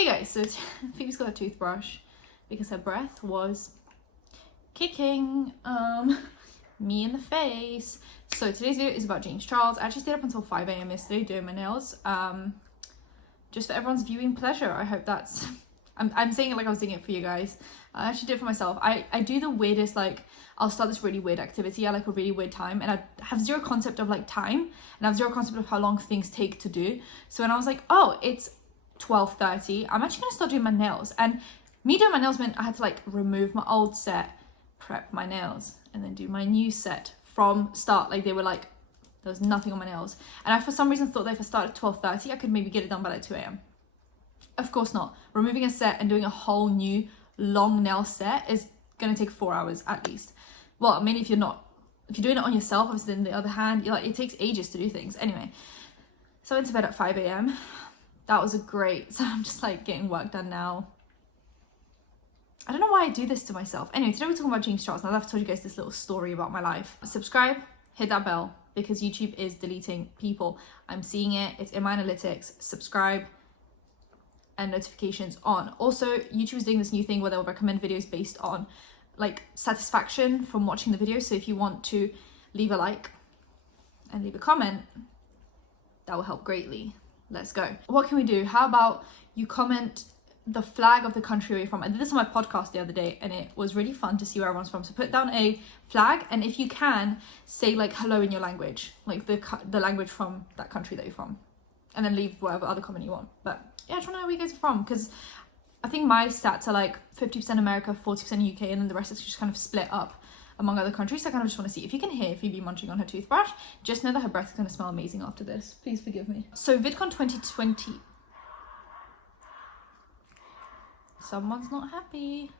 Hey guys, so Phoebe's got a toothbrush because her breath was kicking me in the face. So today's video is about James Charles. I actually stayed up until 5 a.m. yesterday doing my nails, just for everyone's viewing pleasure. I hope that's I'm saying it like I was doing it for you guys. I actually did it for myself. I do the weirdest, like, I'll start this really weird activity at like a really weird time, and I have zero concept of like time, and I have zero concept of how long things take to do. So when I was like, oh, it's 12:30, I'm actually gonna start doing my nails. And me doing my nails meant I had to like remove my old set, prep my nails, and then do my new set from start. Like, they were like, there was nothing on my nails, and I for some reason thought that if I started at 12:30 I could maybe get it done by like 2 a.m. Of course not. Removing a set and doing a whole new long nail set is gonna take 4 hours at least. Well, I mean, if you're doing it on yourself, obviously, on the other hand, you're like, it takes ages to do things. Anyway, so I went to bed at 5 a.m. That was great. So I'm just like getting work done now. I don't know why I do this to myself. Anyway, today we're talking about James Charles. Now that I've told you guys this little story about my life. Subscribe, hit that bell, because YouTube is deleting people. I'm seeing it. It's in my analytics. Subscribe and notifications on. Also, YouTube is doing this new thing where they'll recommend videos based on like satisfaction from watching the video. So if you want to leave a like and leave a comment, that will help greatly. Let's go. What can we do? How about you comment the flag of the country where you're from? I did this on my podcast the other day, and it was really fun to see where everyone's from. So put down a flag, and if you can, say like hello in your language, like the language from that country that you're from, and then leave whatever other comment you want. But yeah, I try to know where you guys are from, because I think my stats are like 50% America, 40% UK, and then the rest is just kind of split up among other countries. So I kind of just want to see. If you can hear Phoebe munching on her toothbrush, just know that her breath is going to smell amazing after this. Please forgive me. So VidCon 2020. Someone's not happy.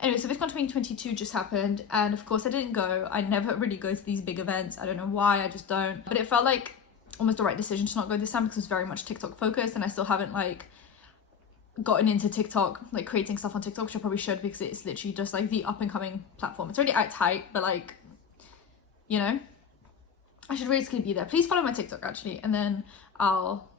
Anyway, so VidCon 2022 just happened, and of course I didn't go. I never really go to these big events. I don't know why, I just don't. But it felt like almost the right decision to not go this time, because it's very much TikTok focused, and I still haven't like gotten into TikTok, like creating stuff on TikTok, which I probably should, because it's literally just like the up and coming platform. It's already at its height, but like, you know, I should really be there. Please follow my TikTok actually, and then I'll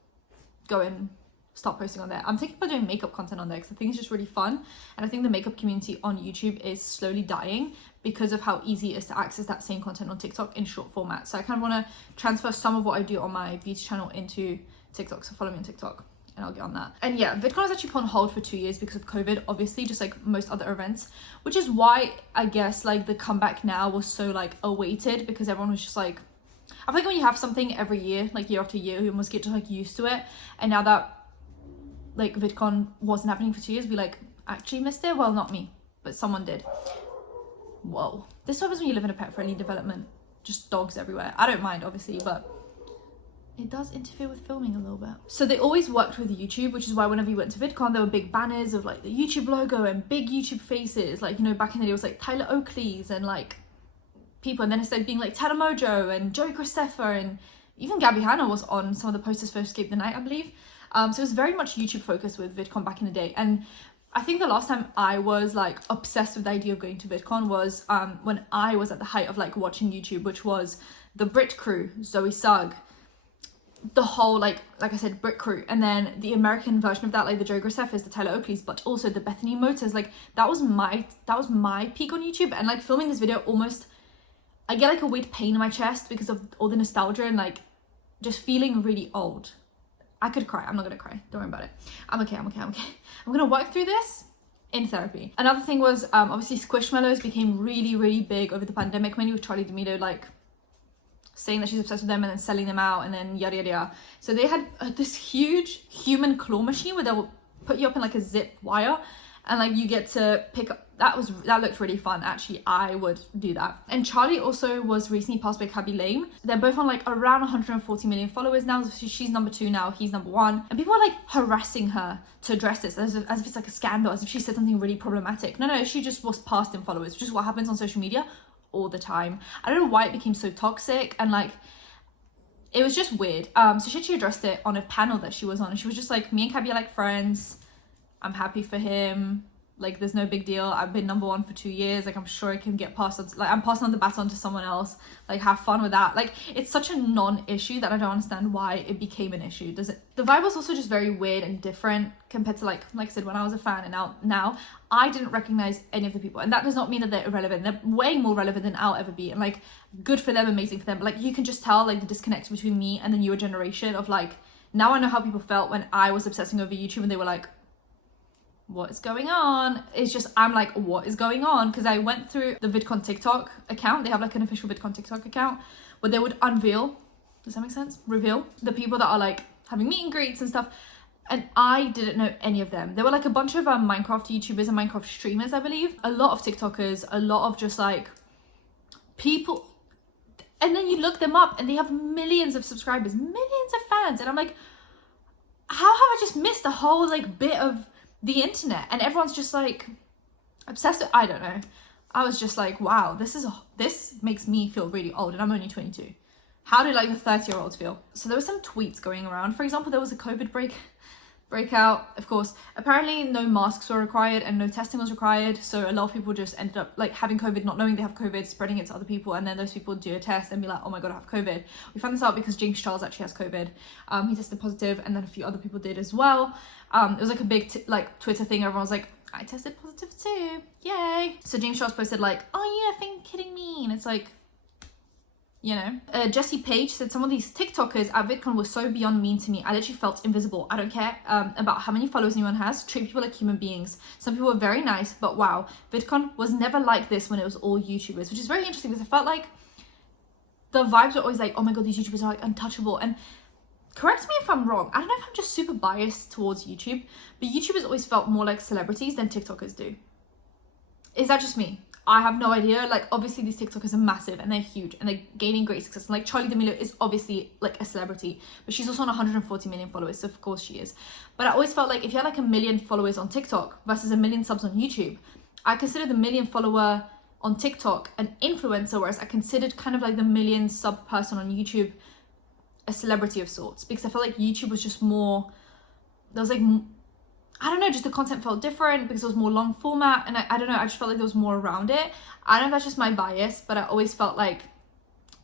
go and start posting on there. I'm thinking about doing makeup content on there, because I think it's just really fun, and I think the makeup community on YouTube is slowly dying because of how easy it is to access that same content on TikTok in short format. So I kind of want to transfer some of what I do on my beauty channel into TikTok, so follow me on TikTok and I'll get on that. And yeah, VidCon was actually put on hold for 2 years because of COVID, obviously, just like most other events, which is why I guess like the comeback now was so like awaited, because everyone was just like, I feel like when you have something every year, like year after year, you almost get just like used to it. And now that like VidCon wasn't happening for 2 years, we like actually missed it. Well, not me, but someone did. Whoa, this is what happens when you live in a pet-friendly development. Just dogs everywhere. I don't mind, obviously, but it does interfere with filming a little bit. So they always worked with YouTube, which is why whenever you went to VidCon, there were big banners of like the YouTube logo and big YouTube faces. Like, you know, back in the day it was like Tyler Oakley's and like people, and then instead of being like Tada Mojo and Joey Graceffa, and even Gabby Hanna was on some of the posters for Escape the Night, I believe. So it was very much YouTube focused with VidCon back in the day. And I think the last time I was like obsessed with the idea of going to VidCon was when I was at the height of like watching YouTube, which was the Brit crew, Zoe Sugg, the whole like I said, Brit crew, and then the American version of that, like the Joe Graceffas, the Tyler Oakleys, but also the Bethany Motors. Like that was my peak on YouTube. And like filming this video, almost I get like a weird pain in my chest because of all the nostalgia and like just feeling really old. I could cry. I'm not gonna cry. Don't worry about it. I'm okay. I'm gonna work through this in therapy. Another thing was obviously Squishmallows became really, really big over the pandemic, mainly with Charlie D'Amelio like saying that she's obsessed with them and then selling them out and then yada yada yada. So they had this huge human claw machine where they'll put you up in like a zip wire, and like you get to pick up. That looked really fun. Actually, I would do that. And Charlie also was recently passed by Kaby Lame. They're both on like around 140 million followers now. So she's number 2 now, he's number 1. And people are like harassing her to address this as if it's like a scandal, as if she said something really problematic. No, she just was passed in followers, which is what happens on social media all the time. I don't know why it became so toxic, and like it was just weird. So she actually addressed it on a panel that she was on, and she was just like, me and Kaby are like friends. I'm happy for him. Like, there's no big deal. I've been number one for 2 years. Like, I'm sure I can get passed on. Like, I'm passing on the baton to someone else. Like, have fun with that. Like, it's such a non-issue that I don't understand why it became an issue. Does it? The vibe was also just very weird and different compared to like I said, when I was a fan, and now I didn't recognize any of the people. And that does not mean that they're irrelevant. They're way more relevant than I'll ever be. And like, good for them, amazing for them. But like, you can just tell like the disconnect between me and the newer generation of like, now I know how people felt when I was obsessing over YouTube and they were like, what is going on? It's just, I'm like, what is going on? Because I went through the VidCon TikTok account. They have like an official VidCon TikTok account where they would unveil, does that make sense? Reveal the people that are like having meet and greets and stuff. And I didn't know any of them. There were like a bunch of Minecraft YouTubers and Minecraft streamers, I believe. A lot of TikTokers, a lot of just like people. And then you look them up and they have millions of subscribers, millions of fans. And I'm like, how have I just missed a whole like bit of the internet? And everyone's just like obsessed with, I don't know. I was just like, wow, this makes me feel really old, and I'm only 22. How do like the 30-year-olds feel? So there were some tweets going around. For example, there was a COVID breakout. Of course, apparently no masks were required and no testing was required. So a lot of people just ended up like having COVID, not knowing they have COVID, spreading it to other people. And then those people do a test and be like, oh my God, I have COVID. We found this out because James Charles actually has COVID. He tested positive, and then a few other people did as well. It was like a big like Twitter thing. Everyone was like, I tested positive too. Yay. So James Charles posted like, oh yeah, think kidding me. And it's like, you know, Jessie Page said some of these TikTokers at VidCon were so beyond mean to me. I literally felt invisible. I don't care about how many followers anyone has. Treat people like human beings. Some people were very nice, but wow, VidCon was never like this when it was all YouTubers, which is very interesting because I felt like the vibes were always like, oh my God, these YouTubers are like untouchable. And correct me if I'm wrong. I don't know if I'm just super biased towards YouTube, but YouTubers always felt more like celebrities than TikTokers do. Is that just me? I have no idea. Like, obviously these TikTokers are massive and they're huge and they're gaining great success. And like Charli D'Amelio is obviously like a celebrity, but she's also on 140 million followers, so of course she is. But I always felt like if you had like 1 million followers on TikTok versus 1 million subs on YouTube, I consider the 1 million follower on TikTok an influencer, whereas I considered kind of like the 1 million sub person on YouTube a celebrity of sorts, because I felt like YouTube was just more, there was like, I don't know, just the content felt different because it was more long format, and I don't know, I just felt like there was more around it. I don't know if that's just my bias, but I always felt like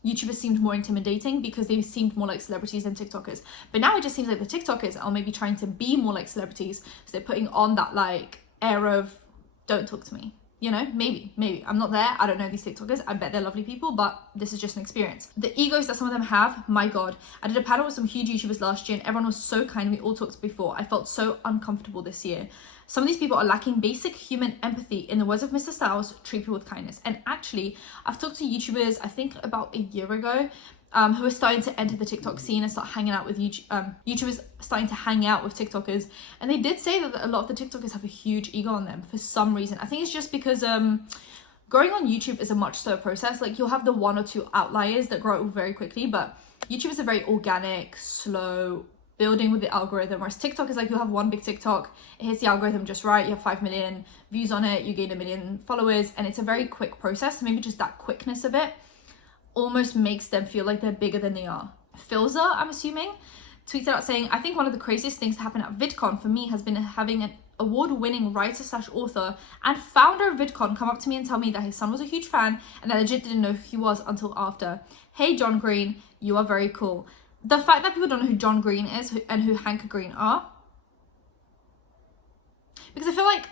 YouTubers seemed more intimidating because they seemed more like celebrities than TikTokers. But now it just seems like the TikTokers are maybe trying to be more like celebrities, so they're putting on that like air of don't talk to me. You know, maybe. I'm not there. I don't know these TikTokers. I bet they're lovely people, but this is just an experience. The egos that some of them have, my God. I did a panel with some huge YouTubers last year and everyone was so kind. We all talked before. I felt so uncomfortable this year. Some of these people are lacking basic human empathy. In the words of Mr. Styles, treat people with kindness. And actually, I've talked to YouTubers, I think about a year ago, who are starting to enter the TikTok scene and start hanging out with YouTubers, starting to hang out with TikTokers. And they did say that a lot of the TikTokers have a huge ego on them for some reason. I think it's just because growing on YouTube is a much slower process. Like, you'll have the 1 or 2 outliers that grow very quickly, but YouTube is a very organic, slow building with the algorithm, whereas TikTok is like, you'll have one big TikTok, it hits the algorithm just right, you have 5 million views on it, you gain 1 million followers, and it's a very quick process. Maybe just that quickness of it almost makes them feel like they're bigger than they are. Filza, I'm assuming, tweeted out saying, I think one of the craziest things to happen at VidCon for me has been having an award-winning writer/author and founder of VidCon come up to me and tell me that his son was a huge fan and that I legit didn't know who he was until after. Hey, John Green, you are very cool. The fact that people don't know who John Green is and who Hank Green are, because I feel like,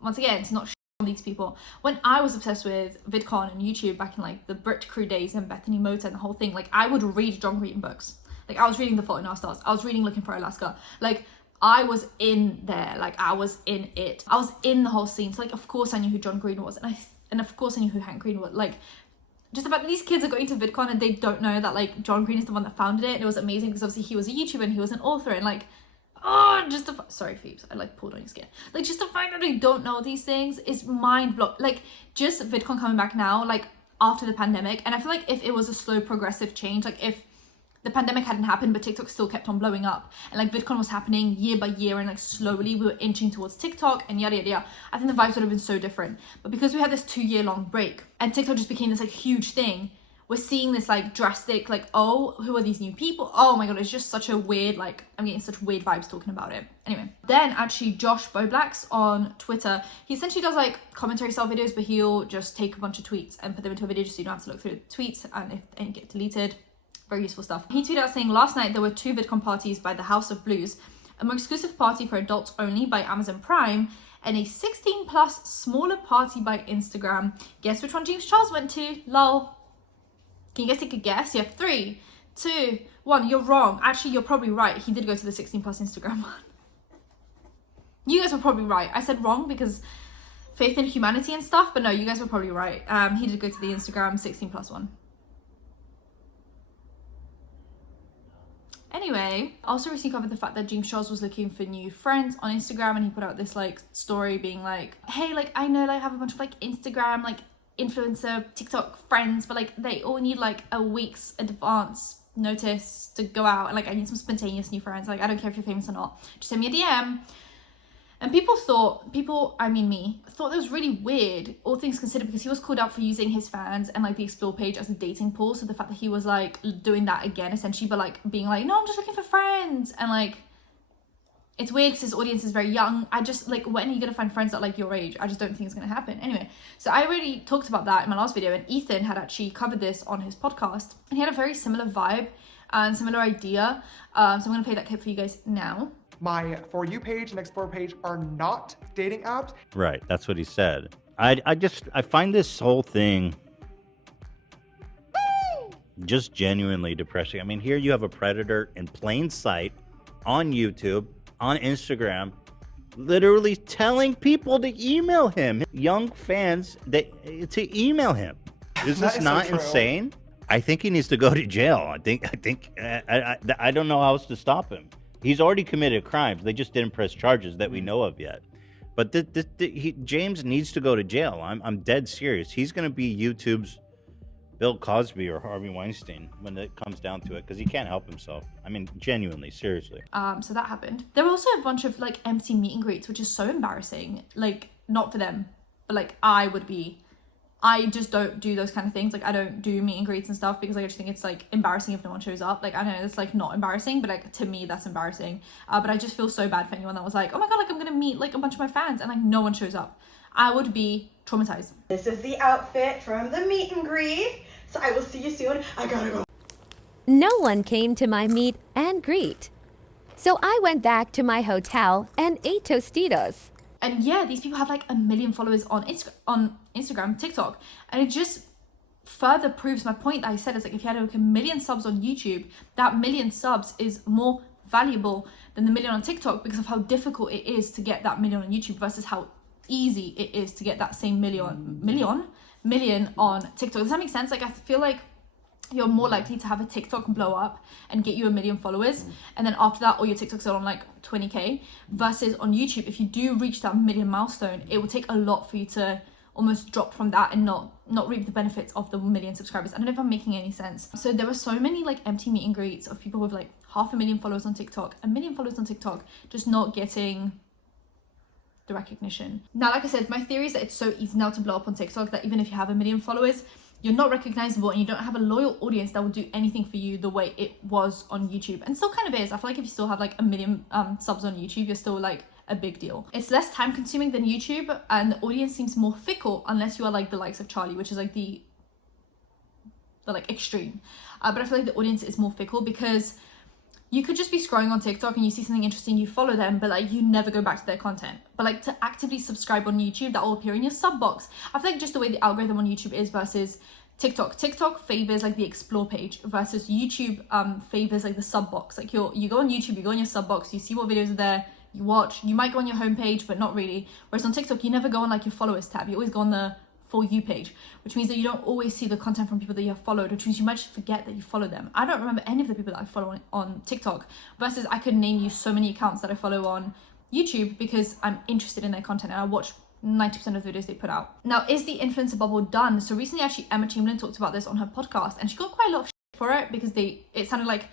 once again, it's not on these people. When I was obsessed with VidCon and YouTube back in like the Brit Crew days and Bethany Mota and the whole thing, like I would read John Green books. Like I was reading The Fault in Our Stars. I was reading Looking for Alaska. Like I was in there. Like I was in it. I was in the whole scene. So like of course I knew who John Green was, and of course I knew who Hank Green was. Like just about these kids are going to VidCon and they don't know that like John Green is the one that founded it. And it was amazing because obviously he was a YouTuber and he was an author, and like sorry Phoebes, I like pulled on your skin. Like just to find out they don't know these things is mind blowing. Like just VidCon coming back now, like after the pandemic, and I feel like if it was a slow progressive change, like if the pandemic hadn't happened but TikTok still kept on blowing up and like VidCon was happening year by year and like slowly we were inching towards TikTok and yada yada yada, I think the vibes would have been so different. But because we had this 2-year long break and TikTok just became this like huge thing, we're seeing this like drastic, like, oh, who are these new people? Oh my god, it's just such a weird, like, I'm getting such weird vibes talking about it. Anyway, then actually Josh Boblacks on Twitter, he essentially does like commentary style videos, but he'll just take a bunch of tweets and put them into a video just so you don't have to look through the tweets and if any get deleted. Very useful stuff. He tweeted out saying, last night there were 2 VidCon parties by the House of Blues, a more exclusive party for adults only by Amazon Prime, and a 16 plus smaller party by Instagram. Guess which one James Charles went to? Lol. Can you guys take a guess? You have 3, 2, 1. You're wrong. Actually, you're probably right. He did go to the 16 plus Instagram one. You guys were probably right. I said wrong because faith in humanity and stuff, but no, you guys were probably right. He did go to the Instagram 16 plus one. Anyway, I also recently covered the fact that James Charles was looking for new friends on Instagram, and he put out this like story being like, hey, like I know like I have a bunch of like Instagram like influencer TikTok friends, but like they all need like a week's advance notice to go out, and like I need some spontaneous new friends. Like I don't care if you're famous or not, just send me a DM. And me, thought that was really weird, all things considered, because he was called out for using his fans and like the explore page as a dating pool. So the fact that he was like doing that again essentially, but like being like, no, I'm just looking for friends, and like it's weird because his audience is very young. I just like, when are you gonna find friends at like your age? I just don't think it's gonna happen. Anyway, so I already talked about that in my last video, and Ethan had actually covered this on his podcast, and he had a very similar vibe and similar idea. So I'm gonna play that clip for you guys now. My For You page and Explore page are not dating apps. Right, that's what he said. I find this whole thing just genuinely depressing. I mean, here you have a predator in plain sight on YouTube, on Instagram, literally telling people to email him, young fans, to email him. Is this not insane? I think he needs to go to jail. I don't know how else to stop him. He's already committed crimes. They just didn't press charges that we know of yet. But James needs to go to jail. I'm dead serious. He's going to be YouTube's Bill Cosby or Harvey Weinstein when it comes down to it, because he can't help himself. I mean, genuinely, seriously. So that happened. There were also a bunch of like empty meet and greets, which is so embarrassing. Like, not for them, but like I just don't do those kind of things. Like I don't do meet and greets and stuff because like, I just think it's like embarrassing if no one shows up. Like I know it's like not embarrassing, but like to me that's embarrassing. But I just feel so bad for anyone that was like, oh my god, like I'm gonna meet like a bunch of my fans and like no one shows up. I would be traumatized. This is the outfit from the meet and greet. So I will see you soon. I gotta go. No one came to my meet and greet. So I went back to my hotel and ate Tostitos. And yeah, these people have like 1 million followers on Instagram, TikTok. And it just further proves my point that I said. It's like if you had like 1 million subs on YouTube, that 1 million subs is more valuable than the 1 million on TikTok because of how difficult it is to get that 1 million on YouTube versus how easy it is to get that same million on TikTok. Does that make sense? Like I feel like you're more likely to have a TikTok blow up and get you 1 million followers, and then after that all your TikToks are on like 20k, versus on YouTube, if you do reach that 1 million milestone, it will take a lot for you to almost drop from that and not reap the benefits of the 1 million subscribers. I don't know if I'm making any sense. So there were so many like empty meet and greets of people with like 500,000 followers on TikTok, 1 million followers on TikTok, just not getting the recognition. Now, like I said, my theory is that it's so easy now to blow up on TikTok that even if you have 1 million followers, you're not recognizable and you don't have a loyal audience that will do anything for you the way it was on YouTube. And still kind of is. I feel like if you still have like 1 million subs on YouTube, you're still like a big deal. It's less time consuming than YouTube, and the audience seems more fickle unless you are like the likes of Charlie, which is like the like extreme. But I feel like the audience is more fickle because you could just be scrolling on TikTok and you see something interesting, you follow them, but like you never go back to their content. But like to actively subscribe on YouTube, that will appear in your sub box. I feel like just the way the algorithm on YouTube is versus TikTok. TikTok favors like the explore page versus YouTube favors like the sub box. Like you go on YouTube, you go on your sub box, you see what videos are there, you watch, you might go on your homepage, but not really. Whereas on TikTok, you never go on like your followers tab. You always go on the For You page, which means that you don't always see the content from people that you have followed, which means you might just forget that you follow them. I don't remember any of the people that I follow on TikTok, versus I could name you so many accounts that I follow on YouTube because I'm interested in their content and I watch 90% of the videos they put out. Now, is the influencer bubble done? So recently, actually, Emma Chamberlain talked about this on her podcast, and she got quite a lot of shit for it because it sounded like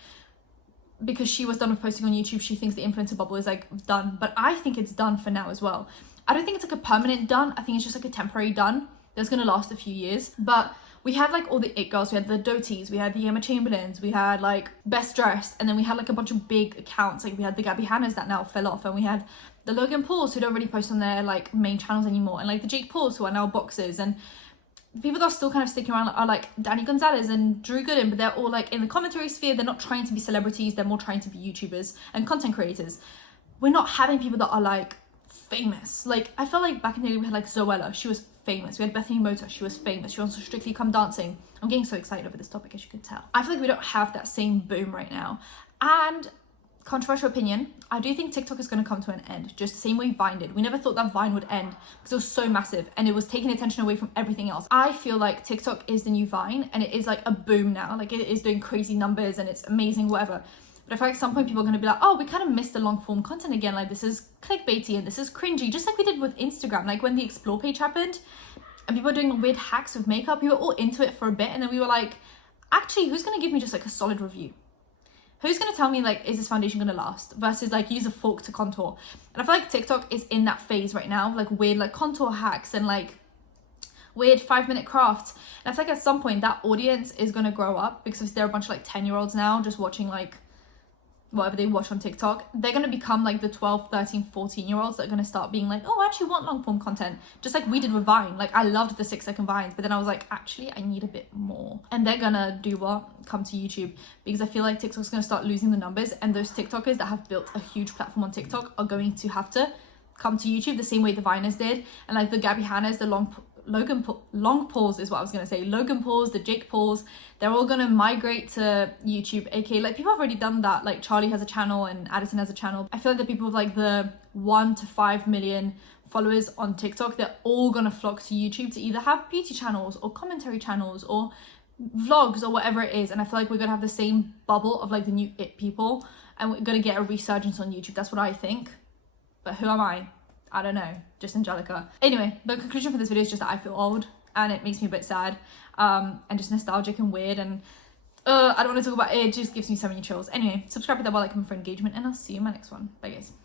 because she was done with posting on YouTube, she thinks the influencer bubble is like done. But I think it's done for now as well. I don't think it's like a permanent done. I think it's just like a temporary done that's going to last a few years. But we had like all the it girls, we had the Doties, we had the Emma Chamberlains, we had like Best Dressed, and then we had like a bunch of big accounts, like we had the Gabby Hannas that now fell off, and we had the Logan Pauls who don't really post on their like main channels anymore, and like the Jake Pauls who are now boxers, and people that are still kind of sticking around are like Danny Gonzalez and Drew Gooden, but they're all like in the commentary sphere. They're not trying to be celebrities, they're more trying to be YouTubers and content creators. We're not having people that are like famous. Like I felt like back in the day we had like Zoella, she was famous. We had Bethany Mota, she was famous. She was on Strictly Come Dancing. I'm getting so excited over this topic, as you can tell. I feel like we don't have that same boom right now. And controversial opinion, I do think TikTok is going to come to an end, just the same way Vine did. We never thought that Vine would end because it was so massive and it was taking attention away from everything else. I feel like TikTok is the new Vine, and it is like a boom now. Like it is doing crazy numbers and it's amazing, whatever. But I feel like at some point people are going to be like, oh, we kind of missed the long form content again. Like this is clickbaity and this is cringy, just like we did with Instagram. Like when the Explore page happened and people were doing weird hacks with makeup, we were all into it for a bit, and then we were like, actually, who's going to give me just like a solid review? Who's going to tell me like, is this foundation going to last, versus like use a fork to contour? And I feel like TikTok is in that phase right now, like weird like contour hacks and like weird 5-minute crafts. And I feel like at some point that audience is going to grow up, because there are a bunch of like 10-year-olds now just watching like whatever they watch on TikTok. They're going to become like the 12, 13, 14-year-olds that are going to start being like, oh, I actually want long form content, just like we did with Vine. Like I loved the 6-second Vines, but then I was like, actually I need a bit more. And they're gonna do what? Come to YouTube, because I feel like TikTok's going to start losing the numbers, and those TikTokers that have built a huge platform on TikTok are going to have to come to YouTube the same way the Viners did. And like the Gabby Hannas, the Logan Pauls is what I was gonna say. Logan Pauls, the Jake Pauls, they're all gonna migrate to YouTube, aka like people have already done that. Like Charlie has a channel and Addison has a channel. I feel like the people with like the 1 to 5 million followers on TikTok, they're all gonna flock to YouTube to either have beauty channels or commentary channels or vlogs or whatever it is. And I feel like we're gonna have the same bubble of like the new it people, and we're gonna get a resurgence on YouTube. That's what I think. But who am I? I don't know, just Angelika. Anyway, the conclusion for this video is just that I feel old, and it makes me a bit sad, and just nostalgic and weird, and I don't want to talk about it. It just gives me so many chills. Anyway, subscribe to that bell, like, comment for engagement, and I'll see you in my next one. Bye guys.